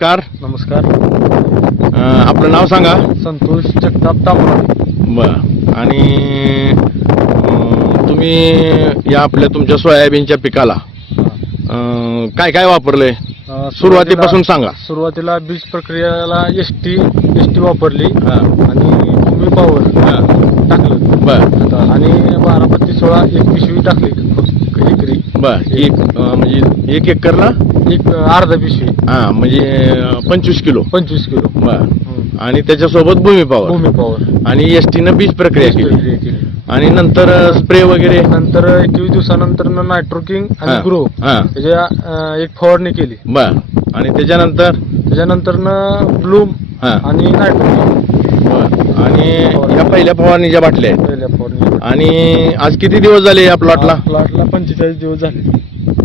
Car नमस्कार. आपलं नाव सांगा. संतोष जगताप तांबडे. बर. आणि तुम्ही या आपल्या तुमच्या सोयाबीनच्या पिकाला काय काय वापरले सुरुवातीपासून सांगा. सुरुवातीला बीज प्रक्रियेला एसटी वापरली हां आणि भूमी पॉवर टाकलं. बर आणि 12-15-16 एक पिशवी टाकली एकरी. बर. एक म्हणजे 1 एकरला एक अर्धा पिशवी. हां म्हणजे 25 किलो. 25 किलो. बर. आणि त्याच्यासोबत भूमी पॉवर भूमी पॉवर आणि एसटीनं बीज प्रक्रिया केली आणि नंतर स्प्रे वगैरे. नंतर 21 दिवसानंतर नायट्रोकिंग आणि हां. ग्रो हां त्याच्या एक फवारणी केली. बर. आणि त्याच्यानंतर ब्लूम हां आणि नायट्रोकिंग. बर. आणि या पहिल्या फवारणीच्या बाटल्या आहेत. पहिल्या फवारणी. आणि आज किती दिवस झाले या प्लॉटला? 45 दिवस झाले.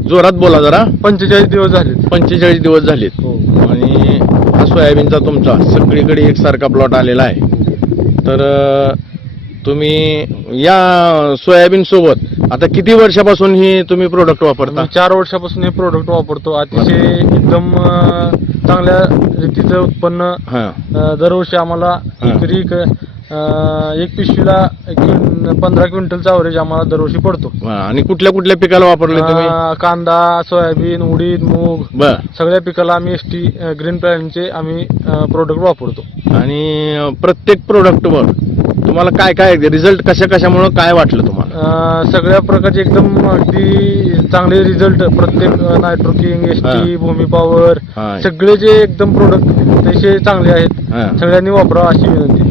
जोरात बोला जरा. 45 दिवस झाले. 45 दिवस झालेत. हो. आणि हा सोयाबीनचा तुमचा सगळीकडे एकसारखा प्लॉट आलेला आहे. तर तुम्ही या सोयाबीन सोबत आता किती वर्षापासून ही तुम्ही प्रोडक्ट वापरता? 4 वर्षापासून हे प्रोडक्ट वापरतो. अतिशय एकदम चांगल्या रीतीचं उत्पन्न. दरवर्षी आम्हाला एकरी एक पिशवीला 15 क्विंटलचा ॲव्हरेज आम्हाला दरवर्षी पडतो. आणि कुठल्या कुठल्या पिकाला वापरले तुम्ही? कांदा, सोयाबीन, उडीद, मूग बर. सगळ्या पिकाला आम्ही एसटी ग्रीन प्लॅनचे आम्ही प्रोडक्ट वापरतो. आणि प्रत्येक प्रोडक्टवर तुम्हाला काय काय रिझल्ट कशामुळे काय वाटलं तुम्हाला? सगळ्या प्रकारचे एकदम अगदी चांगले रिझल्ट. प्रत्येक नायट्रोकिंग, एसटी, भूमी पॉवर सगळे जे एकदम प्रोडक्ट तसे चांगले आहेत. सगळ्यांनी वापरावं अशी विनंती.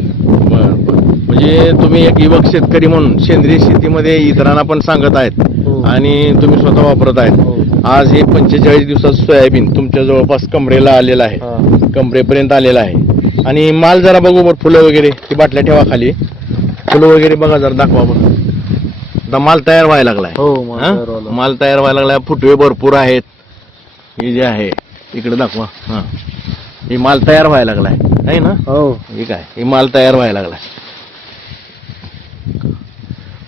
म्हणजे तुम्ही एक युवक शेतकरी म्हणून सेंद्रिय शेतीमध्ये इतरांना पण सांगत आहेत. हो. आणि तुम्ही स्वतः वापरत आहेत. हो. आज हे 45 दिवसात सोयाबीन तुमच्या जवळपास कमरेला आलेला आहे. कमरेपर्यंत आलेला आहे. आणि माल जरा बघू बरं. फुलं वगैरे ती बाटल्या ठेवा खाली. फुलं वगैरे बघा जरा, दाखवा बरं. आता माल तयार व्हायला लागलाय. हो. माल तयार व्हायला लागलाय. फुटवे भरपूर आहेत. हे जे आहे इकडे दाखवा. हे माल तयार व्हायला लागलाय आहे ना? हो. ठीक आहे. हे माल तयार व्हायला लागलाय.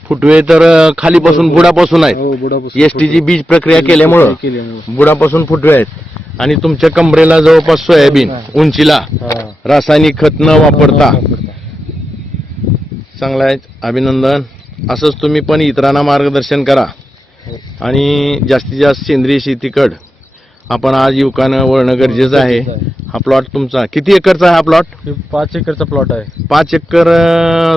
फुटवे तर खालीपासून बुडापासून आहेत. एसटीची बीज प्रक्रिया केल्यामुळं बुडापासून फुटवे आहेत. आणि तुमच्या कमरेला जवळपास सोयाबीन उंचीला रासायनिक खत न वापरता चांगला आहे. अभिनंदन. असंच तुम्ही पण इतरांना मार्गदर्शन करा आणि जास्तीत जास्त सेंद्रिय शेतीकडे आपण आज युवकांना वळणं गरजेचं आहे. हा प्लॉट तुमचा किती एकरचा आहे? हा प्लॉट 5 एकरचा प्लॉट आहे. 5 एकर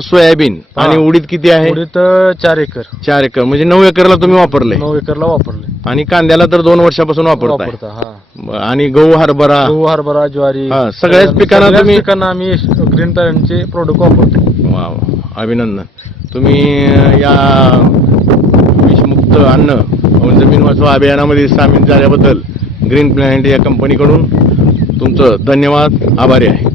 सोयाबीन. आणि उडीद किती आहे? उडीद 4 एकर. 4 एकर म्हणजे 9 एकरला तुम्ही वापरले. 9 एकरला वापरले. आणि कांद्याला तर 2 वर्षापासून वापरता. आणि गहू, हरभरा, ज्वारी सगळ्याच पिकांना आम्ही ग्रीन प्लॅनचे प्रोडक्ट वापरतो. वा, अभिनंदन. तुम्ही या विषमुक्त अन्न जमीन वाचवा अभियानामध्ये सामील झाल्याबद्दल ग्रीन प्लॅनेट या कंपनीकडून तुमचं धन्यवाद. आभारी आहे.